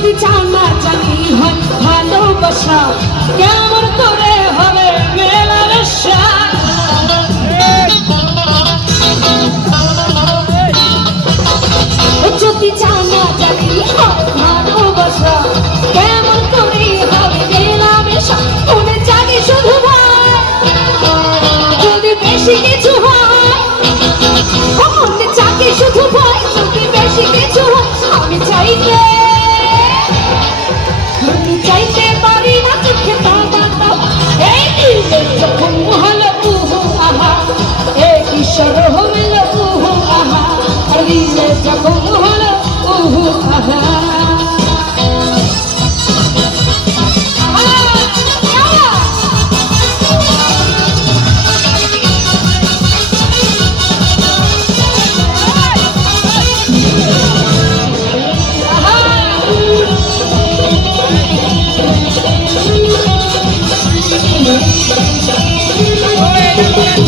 যদি চাও না জানি হয়, ভালোবাসা কেমন করে হবে মেলামেশা যদি চাও না জানি হয়, ভালোবাসা কেমন করে হবে মেলামেশা মনে জানি শুধু যদি বেশি কিছু হয়, মনে শুধু ভয় যদি বেশি কিছু হয়, আমি চাইতে যখন হলো উহু আহা তুমি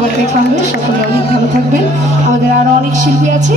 আমাদের দেখা হবে সকলে অনেক ভালো থাকবেন। আমাদের আরও অনেক শিল্পী আছে।